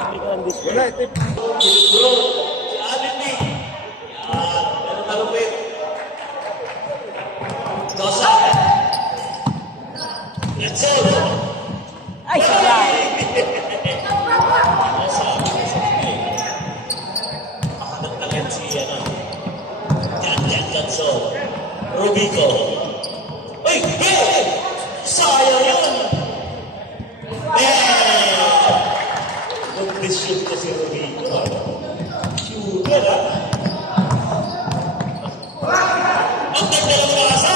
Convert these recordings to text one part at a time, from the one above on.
Wala, ito. Ay, sarap. Rubico. Ay, sayang yun. Mag-shoot ko si Rubico. Shooter, ha? Ang ganda ng kasa.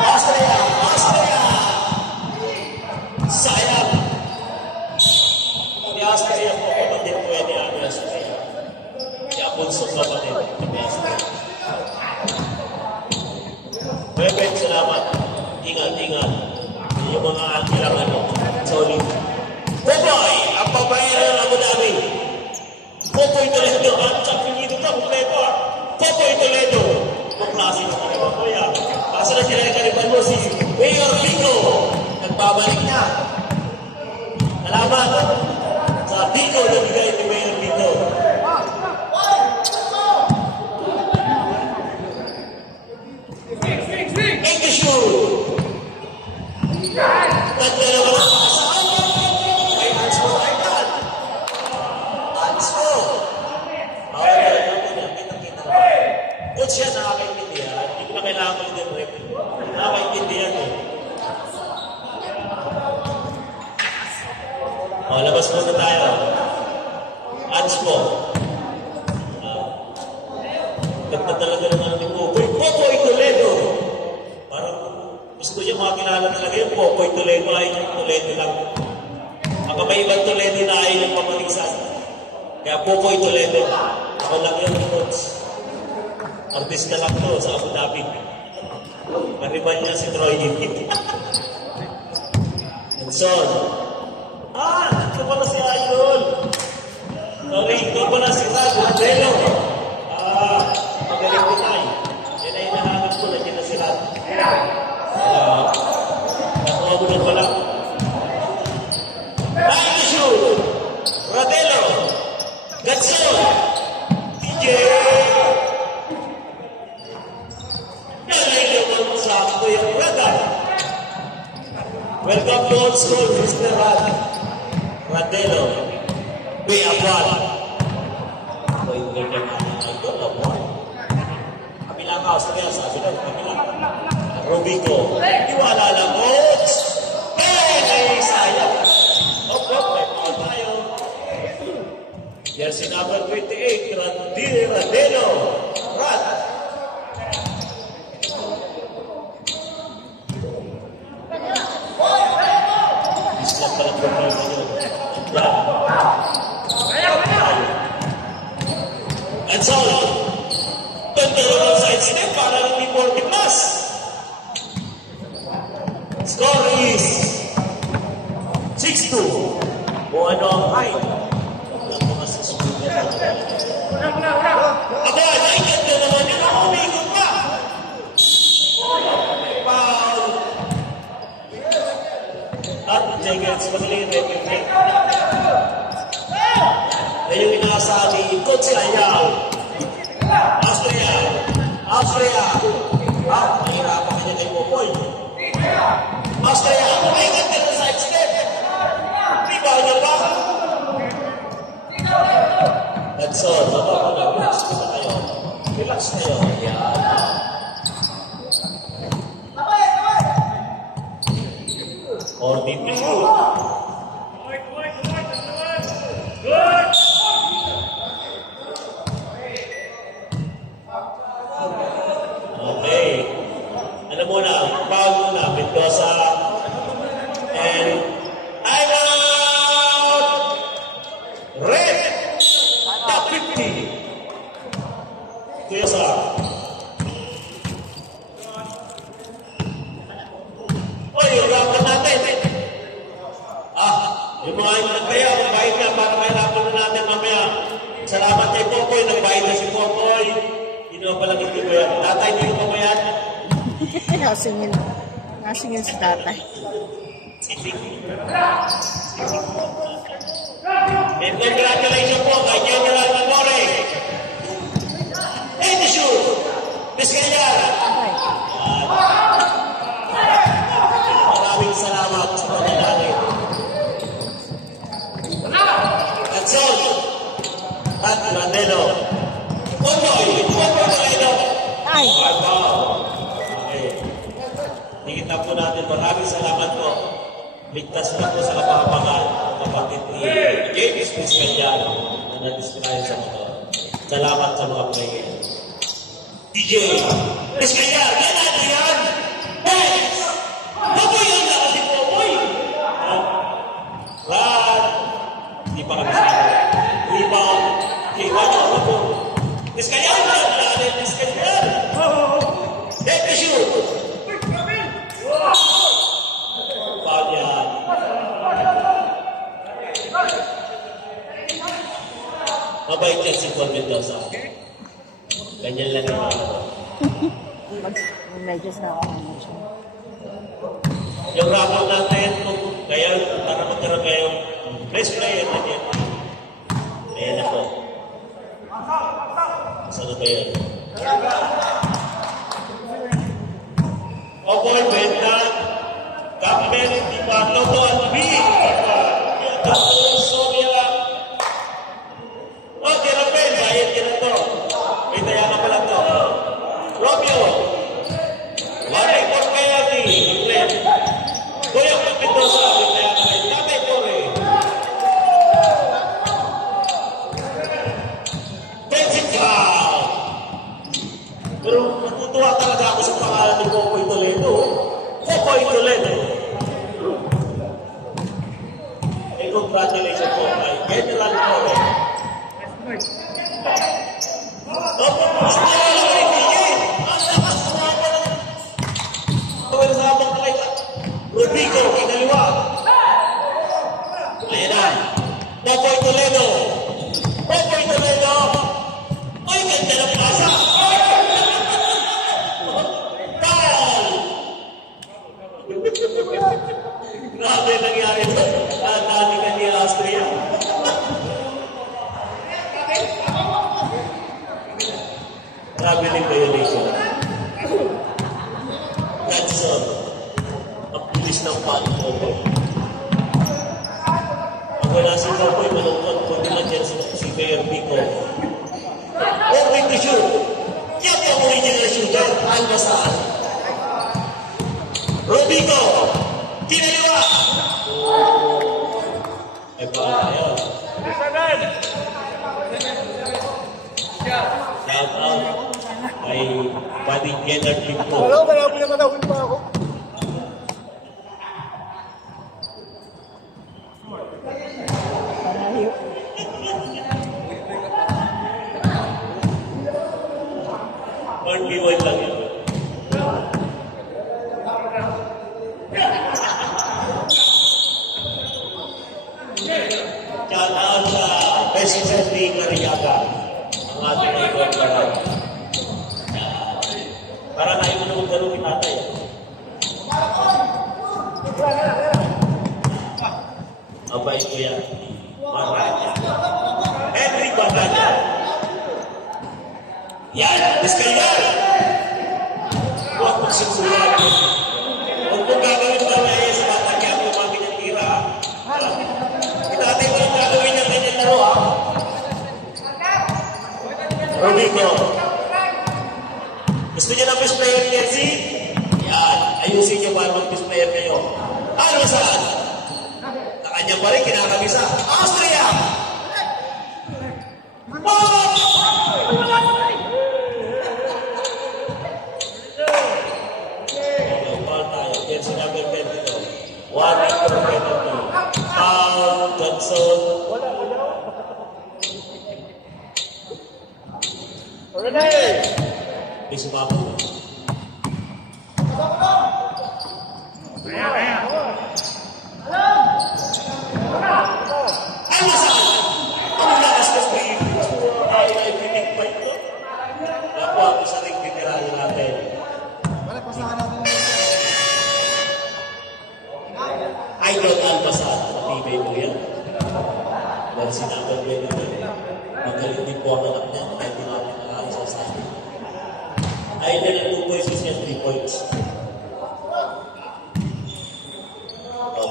Austria! Sayang. Ni Austria po, hindi pwede ang Austria. Kaya punsok pa ba din ni Austria. Pwede, salamat. Ingat. Yung mga kailangan mo. Sorry. Popoy! Ang pabayero ng Abu Dhabi. Popoy Toledo. Ang champion ka, kompleto. Popoy Toledo. Ang klase ng mga Popoy. Kaso na kinakaliban mo si Mayor Vico. Nagbabalik na. Salamat sa Vico na bigay ni Mayor Vico. Siya nakakaintindihan. Hindi ko na kailangan ko din rep. Nakakaintindihan eh. O, labas muna tayo. Hands po. Ganda talaga naman ni Popoy. Popoy Toledo! Parang gusto niya makakilala talaga yung Popoy Toledo. Ay yung Toledo lang. Baka may ibang Toledo na ayaw ng pamalisan. Kaya Popoy Toledo. Ako lang yung coach. Artista lang to sa Abu Dhabi. Mariban niya si Troy. Nelson. Ito pala si Idol. Sorry, ito pala si Rad Adelo. Magaling ko tayo. Yan ay hinahanap ko na dyan na si Rad. Nakuha mo na pala. Raishu. Radelo. Gatson. DJ. Welcome to old school, Mr. Radelo. Be a ball. Ako yung ganyan na idol, a ball. Kabilang ka, sabi daw, kabilang. Rubico. Iwala lang, coach. Sayang. May ball tayo. Jersey number 28, Radelo. Rad. And so, side step para ng before the plus. Score is 6-2. Kung ano ang height. Ang mga susunod na aba, naikot na naman yun. Umikot pa. Foul. At Jagets, magaling rin yung break. Na yung inaasahan ni Coach Ayaw. Austria. Mahirapan ka niya kay Popoy. Austria, umikat ka na side step. Di ba niya ba? That's all. Relax na kayo. Relax kayo. Yan. Or did we shoot? Good! Okay. Alam mo na, foul mo na, Mendoza. And I'm out! Red! Top 50! Kuya sa. Oy, yung rapper natin. Yung mga yung nagkaya, magbayad ka para may rapper natin mamaya. Salamat kay Popoy, nagbayad na si Popoy. Hindi naman pala hindi ko yan. Tatay, hindi ko ba yan? Nasingin si tatay. And congratulations po kay General Mamore. And the shoot. Miss Kanyar. Maraming salamat sa pananangin. Atson. At Landelo. Pondoy. Pondoy. Ay. Okay. Tingin na po natin. Maraming salamat po. Ligtas na po sa kapahapagan. Kapatid ni James Miss Kanyar na na-describe sa motor. Salamat sa mga player. DJ, Miss Kanyar, yan natin yan! Thanks! Baboy yan na kasi po, boy! Run! Hindi pa kami sa rebound. Okay, wala po. Miss Kanyar, yan natin, Miss Kanyar! Take the shoot! Foul yan. Mabait yan si Paul Mendoza. Ganyan lang yung Mag-medyas na ako. yung raffle natin, kaya para magkaroon kayo, best player na yan. Ayan ako. Saan ba yan? Oboy, Benta, Campbell, Dipa, Toto, at B. Okay, Rafael, bayad ka na to. May taya ka pala to. Romeo. Wari por kaya ni Glenn. Kuya Pagpitosa, may taya ka rin. Dami po rin. Benson foul. Pero natutuwa talaga ako sa pangalan ni Popoy Toledo. Popoy Toledo. Eh, congratulations po kay General Popoy. Rodrigo, kinaliwa. Ayan na. Popoy Toledo. Popoy Toledo. Ay, ganda ng pasa. Foul. Grabe nangyari ito. Dati ka ni Austria. Grabe ng violation. That's all. Ang pulis ng paano po. Pag wala si Popoy, malungkot po naman dyan si Mayor Pico. Open to shoot. Yan po ang original shooter. Almasal. Rodrigo. Kinaliwa. Eh, baka tayo. Shout out kay Buddy Kennard Pinto. Wala, marami naman ako pa ako. Panayo. Or B1 lang yun. Shout out sa Best Friend ni Cariaga. Ang ating ikaw parang. Parang ayaw mo na magkaroon ni tatay. Abay ko yan. Baranya. Henry Baranya. Yan! Disclaimer! Huwag magsusulat. Huwag mong gagawin ba na sa bata kaya mo mga pinatira. Itatay mo lang gagawin ng kanyang laro, ha? Rodrigo. Gusto niya ng best player ni Nancy? Yan. Ayusin niyo para mag-best player kayo. Ano saan? Na kanya pa rin, kinakabisa. Austria! Johnson. Di sumama. Ano saan? Ang lakas ng stream. Ay, pinig pa ito. Naku, ako sa ring tinirahin natin. Balik, pasahan natin. Idol Albasan. Matibay mo yan. Dahil sinabi ko yun, magaling din po ang anak niya, kahit di namin nakakisa sa akin. Either na 2 points is yan 3 points.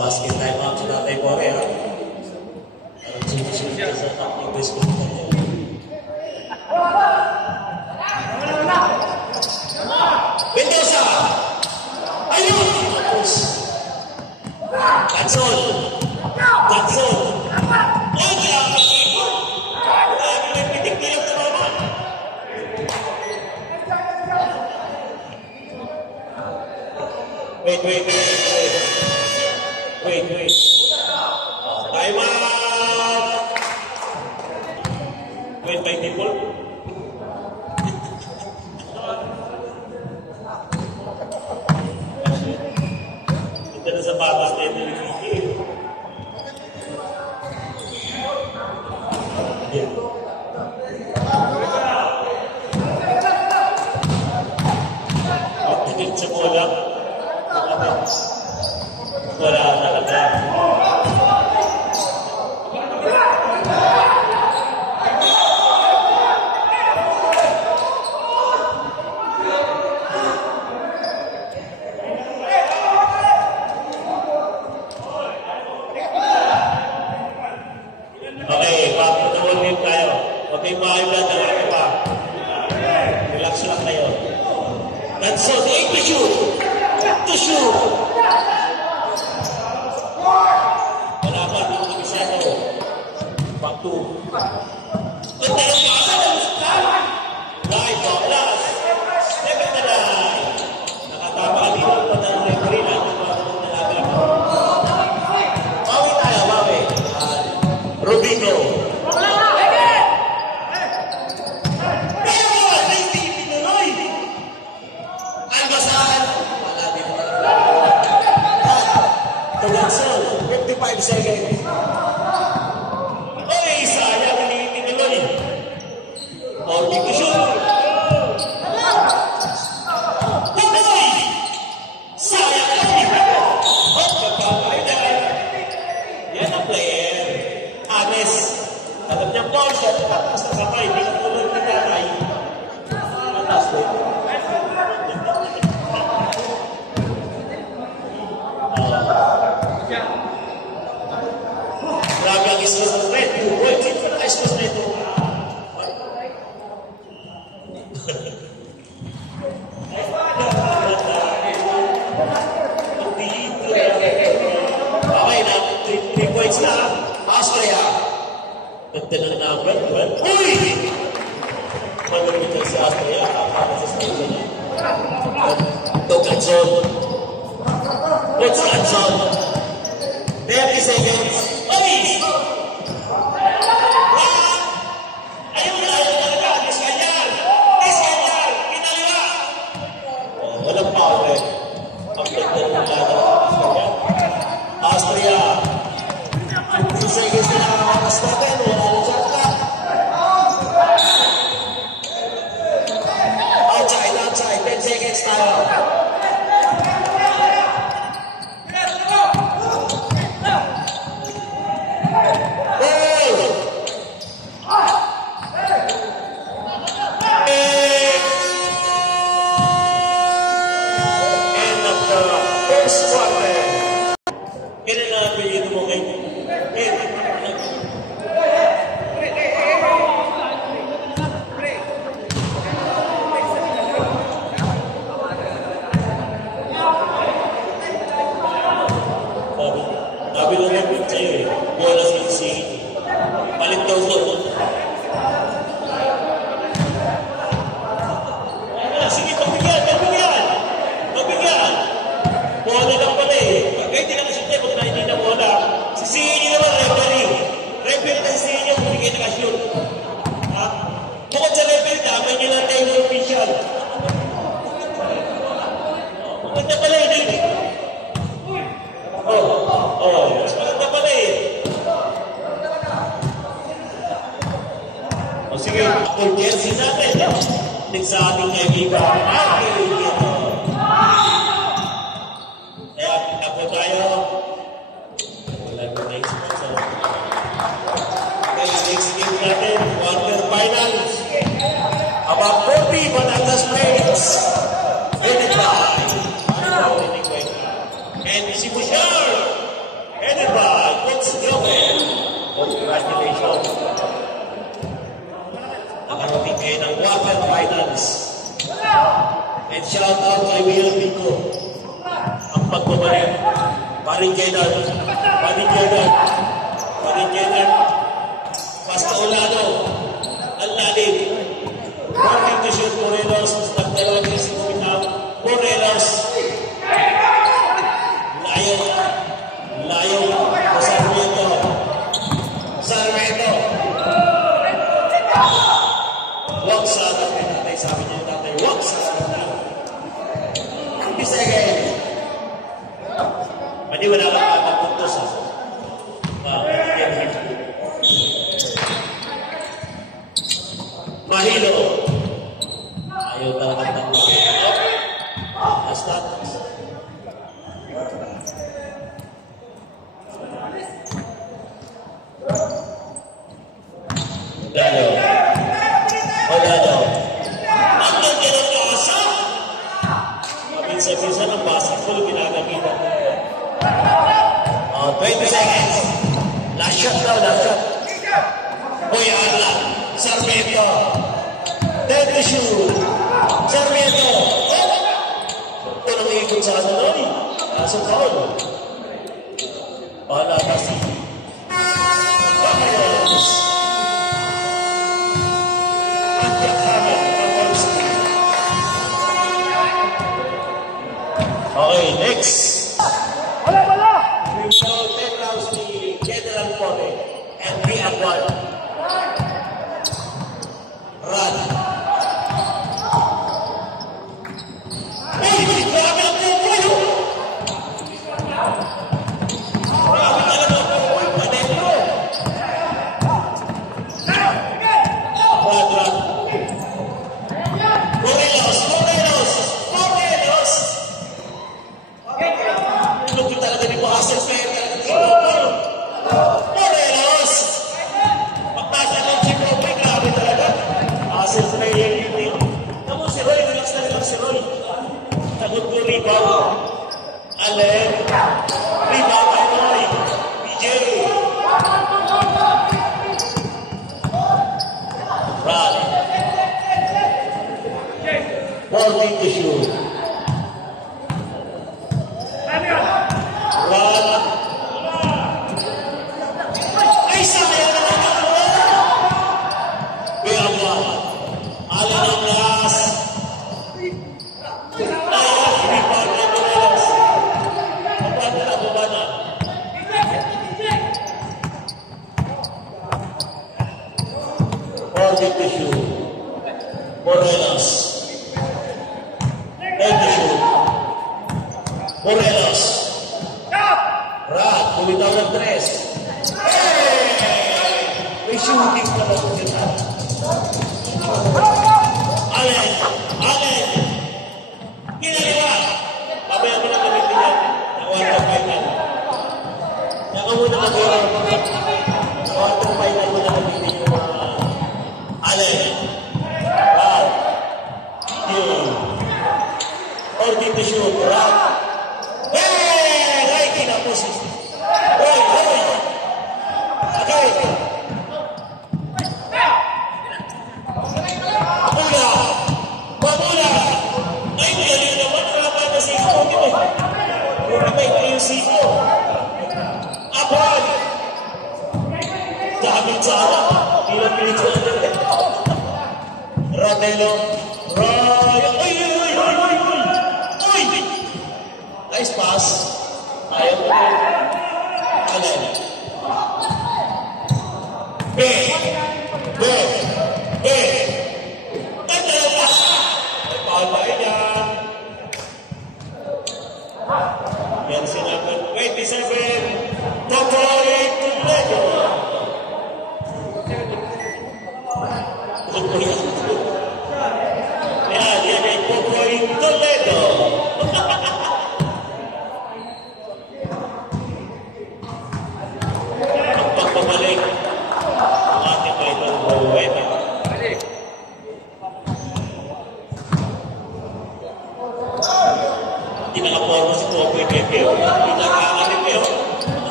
Basket time out sa Tatay Bore, ha? Parang sinusunod ka sa top ng best ko niya. Mendoza! Ayun! Tapos! Gansol! Gansol! Oh, grabe! Grabe may pitik na yung tumama! Wait. Time out! Wait, by default? Ito na sa batas na ito yung tingin sa bola. Wala talaga. Okay, papatawagin tayo. Huwag kayong makailan ng ako pa. Relax lang kayo. That's all. To shoot! To shoot! Wala pa, hindi ko nagisado. Back to. Pagdalang pa! Right, Douglas! Step in the line! Nakatama ka dito pa ng referee na ang mga nalaga. Bawi tayo, bawi. Rubino. Albasan! Wala dito. Tugansol, 55 seconds. Oy, sayang tinitinuloy. Orbi ko siya. Tuloy! Sayang kami. Hop, kapapay na. Yan ang player. Anes. Alam niya po siya. Tapos na sabay. Hindi ka tuloy ni tatay. Matas po. Grabe ang islas ng red. 2 points. Ito na islas na ito. Okay na. 3 points na. Austria. Ganda ng number. Uy! Malamit na si Austria. Para sa station niya. Ito, Gansol. What's Gansol? 30 seconds. Uy! Ayaw na talaga. Diskanyar! Pinaliwa! Walang power eh. Ang ganda ng lada. Austria. 15 seconds na nakakakas natin. Wala na shot clock. Outside. 10 seconds tayo. Sabi lang namin sa'yo eh, bola si palit daw doon. Sige, pagbigyan! Bola lang pala eh. Kahit hindi nakashoot eh, pag hindi na bola. Sisihin niyo naman, referee. Referee na sisihin niyo kung hindi kayo nakashoot. Bukod sa referee, damay niyo lang tayo ng official. Maganda pala yun eh. Mas maganda pala eh. Sige, full jersey natin. Tig sa ating kaibigan. Kaya, ako tayo. Wala ko na sponsor. Papopi Batangas Plains. Headed by and si Bushar. Headed by Coach Joel. Congratulations. Nakarating kayo ng water finals. And shout out kay Will Pico. Ang pagbabalik. Paring Kenan. Basta Olano. Ang lalim. Working to shoot Morelos. Nagdalawang isip kumitang Morelos. Layo. Sarmiento. Wag sa tatay. Sabi niya yung tatay. Wag sa tatay. 50 seconds. Mali wala ka magpuntos ha. Mahilo. Ayaw talaga ng basta. Odado. Ang nagkaroon ka asa? Minsan ang basketball ginagamitan. 20 seconds. Last shot daw, last shot. Boy Arla. Sarmiento. Dead to shoot. Sarmiento. Ito nang ikot sa ano doon. Kasong taon. Bahala na si Bahalos. Okay, next. We will 10 rounds ni General Pote and 3-1. Run. Hey, grabe ang pupuyo! Grabe talaga ang pupuyo. Panetro. Quadra. Morelos. Lugod talaga ni Bohassel Ferrer. Morelos! Pagtasan ng chip ko, grabe talaga. Hassel Ferrer yun. Kamu si Roy, relax na lang si Roy. Tagot ko rebound. Allen. Rebound kay Roy. BJ. Run. 40 to shoot. Ay, sayang na naman! Biyawa. Alan ang last. Ay, rebound na Morelos. Baba na. 40 to shoot. Morelos. 10 to shoot. Morelos. Rad, kumitaw ng 3. May shooting pa lang kita. Allen. Kinaliwa. Babaya mo na gamitin yan. Nakuha final. Naka muna mag-iwan. Nakuha final mo na gamitin yung Allen. Rad. Orking to shoot. Rad. Right in a position. Roy. Okay. Pamula. Ay, galing naman. Wala na si Iko. Wala na yung si Iko. Abon. David Sara. Ilang minutes na. Rodelo. Roy. Uy. Nice pass. Ayaw mo. Allen. Tandala. Pabay niya. Yan sinabi. 27. Totoy Toledo. Yan ay Totoy Toledo. Pagpapalik ang ating idol Rowena.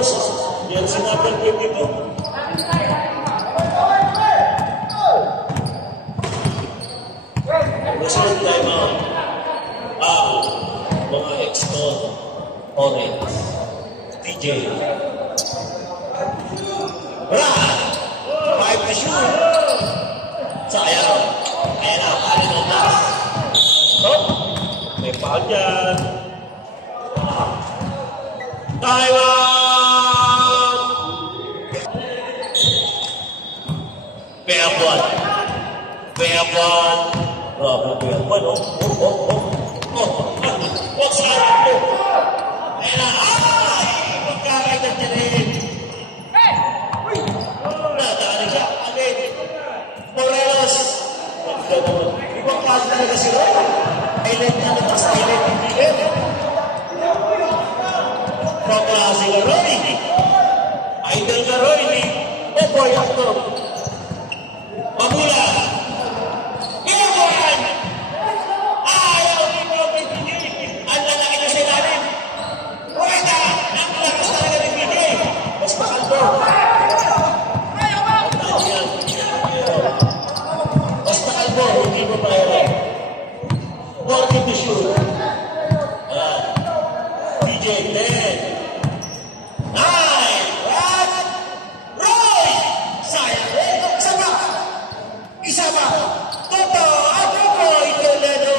Morelos. Yan si number 22. Nasunod tayo mga ex-con, Orange, TJ. Wala! 5 to shoot. Sayang. Ayan na, kali ng last. Oh, may foul dyan. Taiwan! Payabon. Payabon. Grabe payabon, oh. Wag sa akin po. Ayan na, magkakaitan niya rin. Nadaan siya. Again. Morelos. Ibang klase talaga si Roy. Island na natas island ng Bigel. Ibang klase ka Roy. Idol ka Roy. Boy actor. Mamula. Iyawan. Ayaw ni Bigel. Ang lalaki na si Lalim. Wala. Ang lakas talaga ng Bigel. Mas makalbo. Basta kalbo, hindi mo mayroon. Working to shoot. DJ 10. 9. Roy! Sayang. Isa ba? Toto! Ako po, Toledo.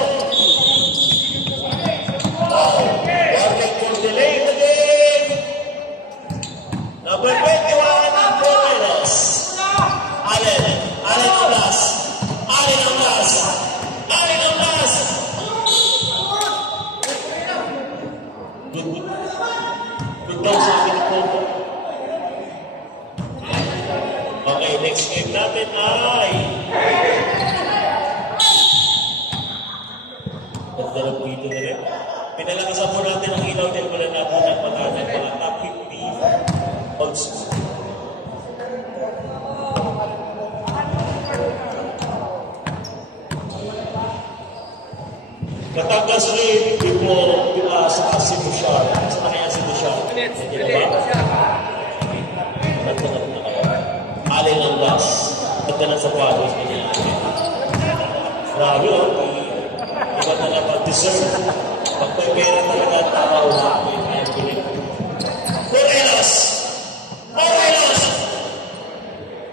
Working for the late again. Number 21, Morelos. Allen Oblas. Good daw sa akin po. Okay, next game natin ay pagdalog dito na rin. Pinalakasan po natin ang ilaw dahil wala na po ng mga top 50 odds. Batangas Ray, tipo sa si Dushar. Sa kanya si Dushar. Hindi na ba? Nagtanap na kayo. Alin ang gas. Nagtanap sa quadros. Grabe o. Iba na lang pag-deserve. Pag may pera talaga at tao na may pinig. Morelos! Morelos!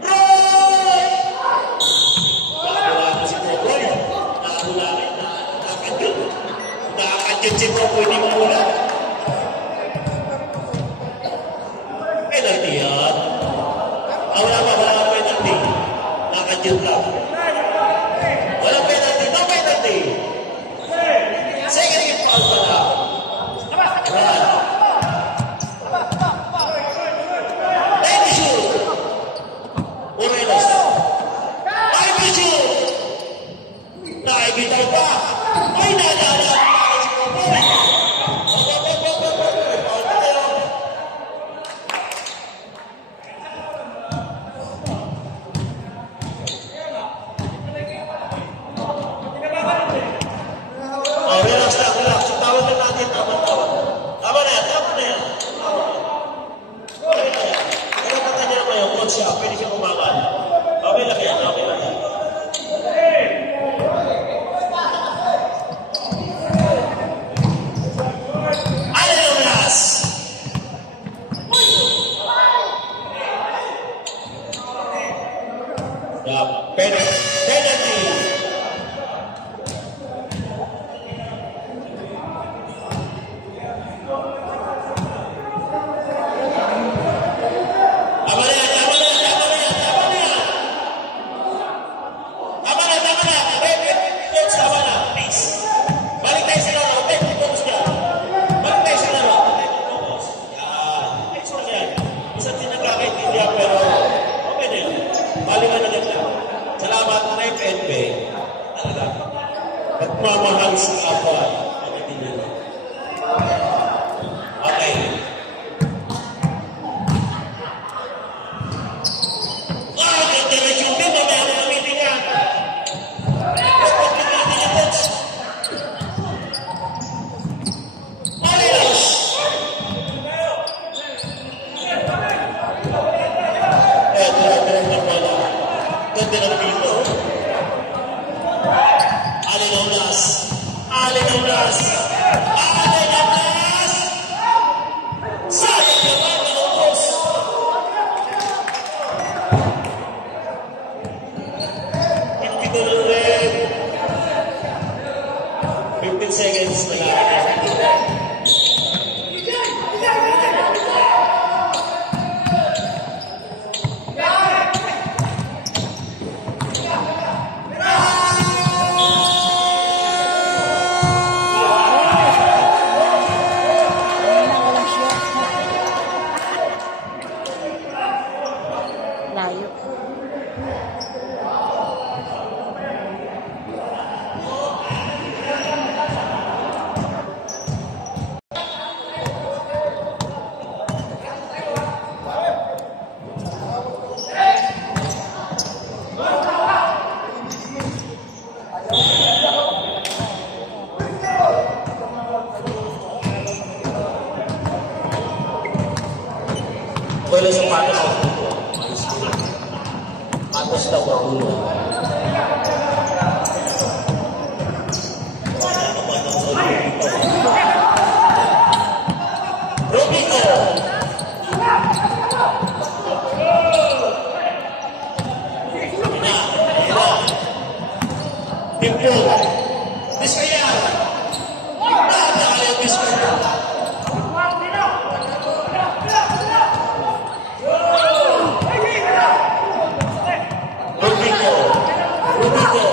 Roy! Wala na si Roy. Nakakulakin na. Nakakadyan si Popo, hindi mo mula. Penalty yan. Wala penalty. Nakakadyan lang. Wala penalty, no penalty. Second hit foul pala. Run. Let me shoot. Morelos. Let me shoot. Nakikita pa. Ay, nadala. Pwede siya kumakan. Okay lang yan, okay lang yan. Allen Oblas! Penalty! Salamat na FNP. Nagmamahal sa kapwa. Okay. Ganda na yung din. Mamaya na kami yan. Morelos! Wala sa patos ako dito. Patos daw ako dito. Robico! Timpo! Biskaya! Nakakaya Biskaya! Robico! Robico!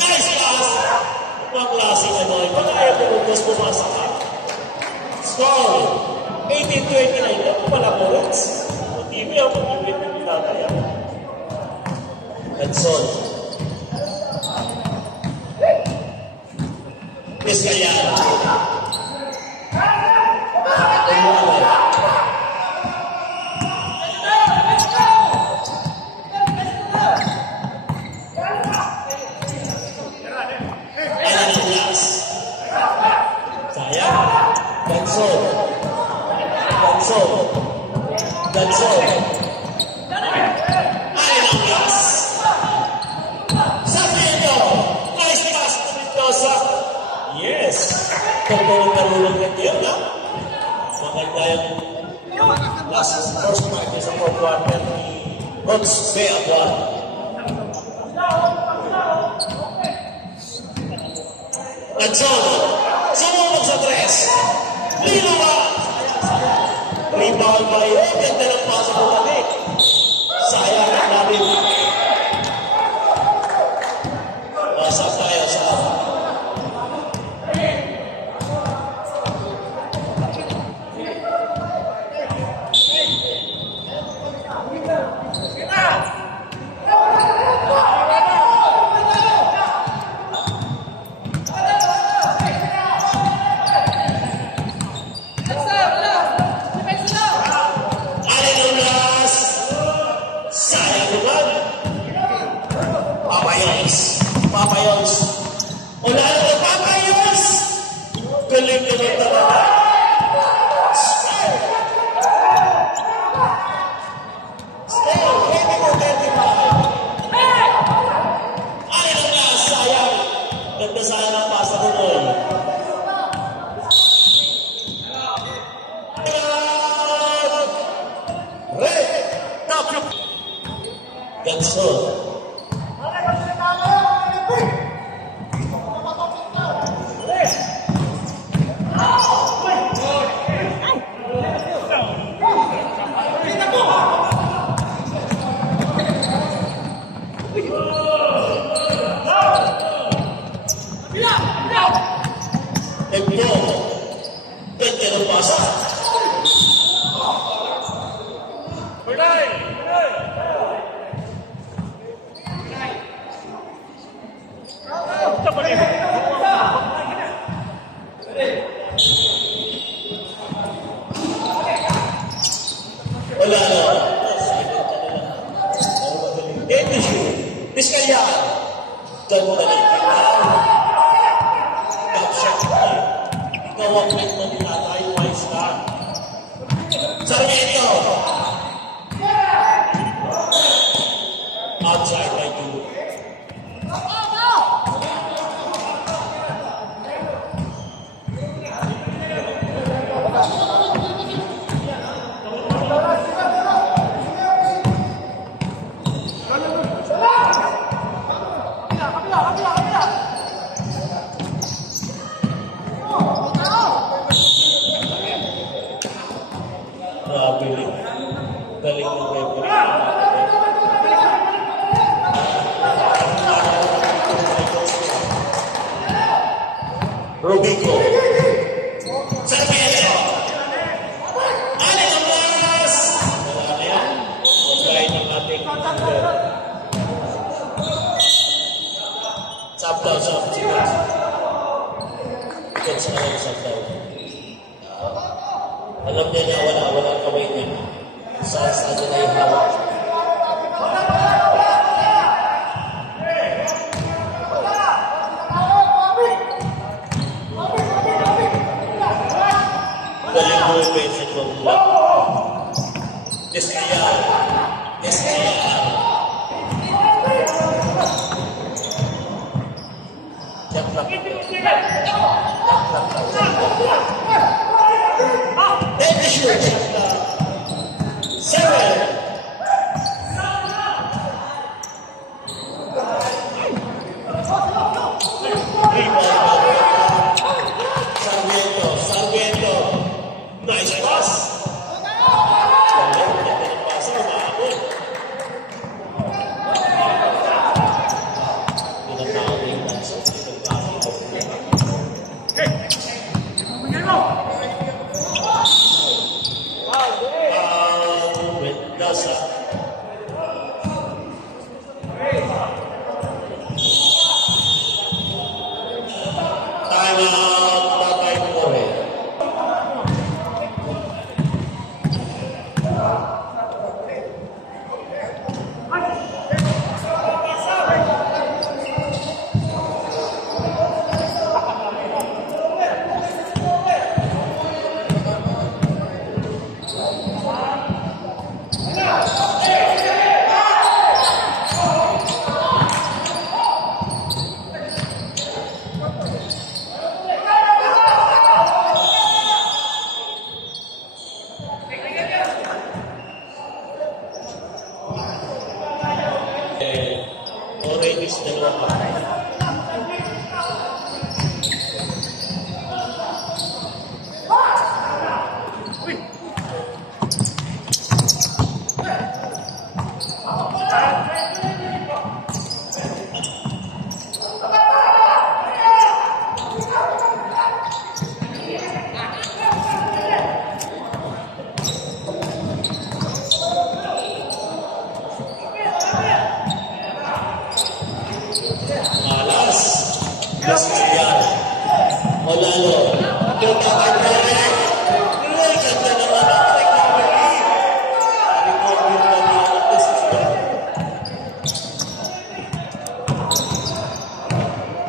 Nice pass! Ibang klaseng ano, ibang kaya pumuntos pumasa ka. Score! 18-29. Ako pala ko, Rex. TV ako mag-ibig ng pinataya. Hanson. Biskaya. Ganson. Ay, ang gas. Sarmiento. Nice pass to Mendoza. Yes. Pagkaroon ng yun, ha? Maganda yung last first mark sa fourth quarter ni Rods B. Aguan. Ganson. Sumubog sa tres. Linawa. Rebound by yun. Ganda ng pasok ko kami. Sayang ang namin. Wasak tayo sa Papayos. Wala na Papayos! Galing naman talaga. Stay! Heavy mo 35. Ay, na, sayang. Ganda sayang ang pasa ko nun. Red! Ganson. Tempo. Ganda ng pasa. Wala na. Biskaya. Ganda ng top shot. Ikaw ang nagmamitay, wise ka. Sarmiento. Outside by two. Galing ng referee. Robico. Sarmiento. Ale Tomas. Wala na yan. Pagkain ng ating sub down, sub down. Good sa kanyang sub down. Alam niya na wala kamay niya. Sa niya na yung hawak. Galing open sa Tumba. Descayal. Descayal. Jump. Then the shoot. Seven. Sarmiento. Nice pass. Mendoza. Time out, Tatay More. Orange dalawa pa. Malas. Descayal. Olalo. Tatay More. Uy, ganda naman ang recovery. Recovery pa niya ang Descayal.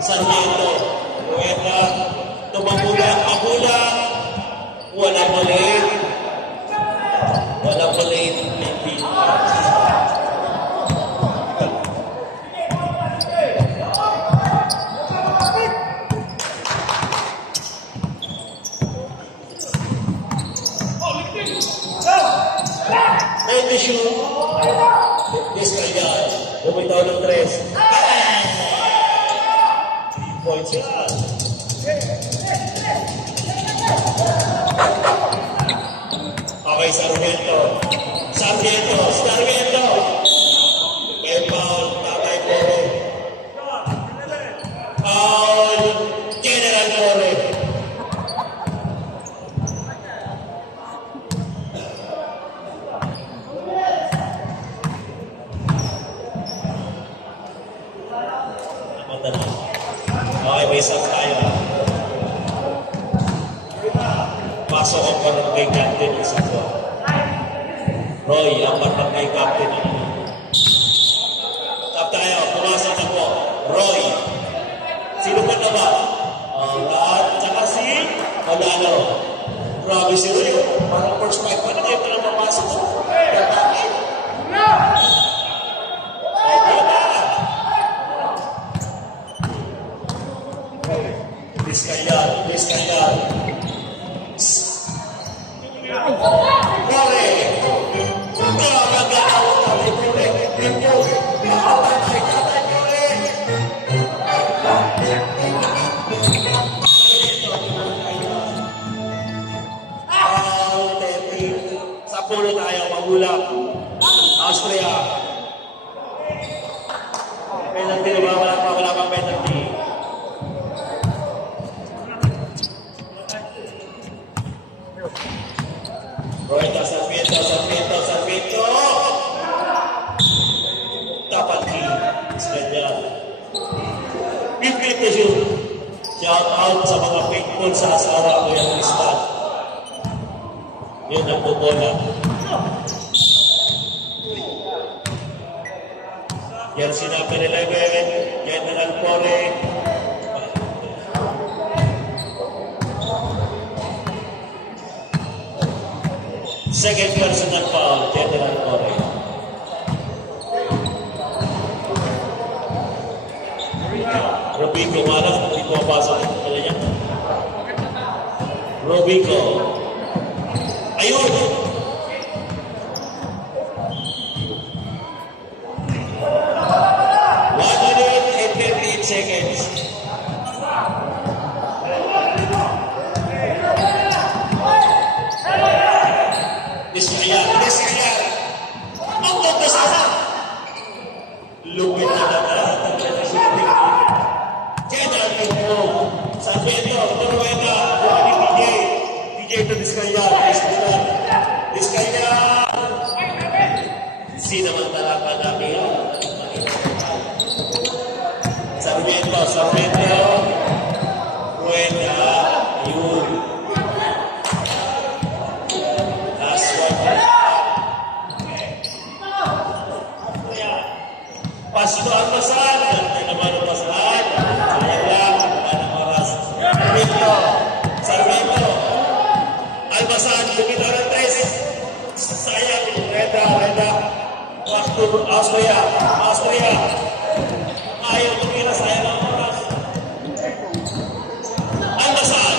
Sarmiento. Rueda. Tumamula. Abula. Walang maliit. Walang maliit. May shoot. Descayal. Bumitaw ng 3. 3 points yan. Okay, Sarmiento. May foul. Tatay More. Foul. General More. Okay, may isang tayo. Pasok ang barangay captain isa ko. Roy, ang barangay captain. Tap tayo, pumasok na po. Roy. Sino ka na ba? At saka si Olalo. Grabe si Roy. Parang first fight pa na kayo palang papasok. Bakit? Descayal. More. Sa pulo tayo, magulak. Austria. Penalty na ba? Wala pang penalty. Roita, Sarmiento. Dapat Descayal. Big to shoot. Shout out sa mga faithful sa asawa ko yung ispat. Yun ang bubola. Jersey number 11, General More. Second personal foul, General Torre. Robico, malas, hindi pumapasok. Ano niya? Robico. Ayun! Seconds. Discayar. Ang ganda sana. Lupit na naman. General Negro. Sargento, Torrueta, Juan DJ to Discayar. Sinamantala pa namin. Sargento, Rueda, ayun. Last one. Pas ito ang masan. Ganda naman ang masan. Sayang lang, wala ng oras. Sargento. Almasan, lumita ng tres. Sayang, Rueda. Austria. Ayaw tumira, sayang ang oras. Almasan.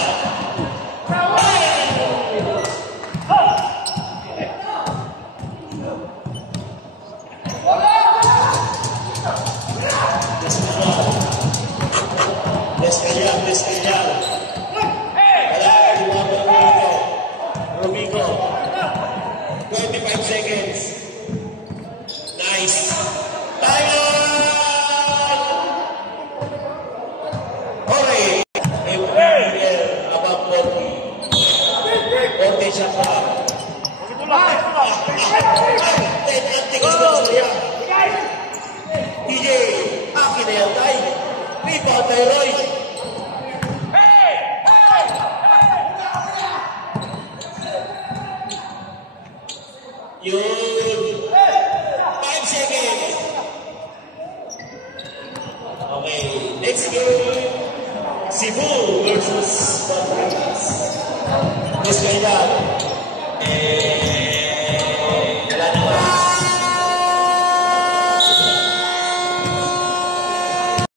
Descayal. Wala, Robico. 25 seconds. Nice. Siya pa. DJ, akin na yan tayo. Rebound tayo, Roy. Yun. 5 seconds. Okay, next game. Cebu versus Patriots. This guy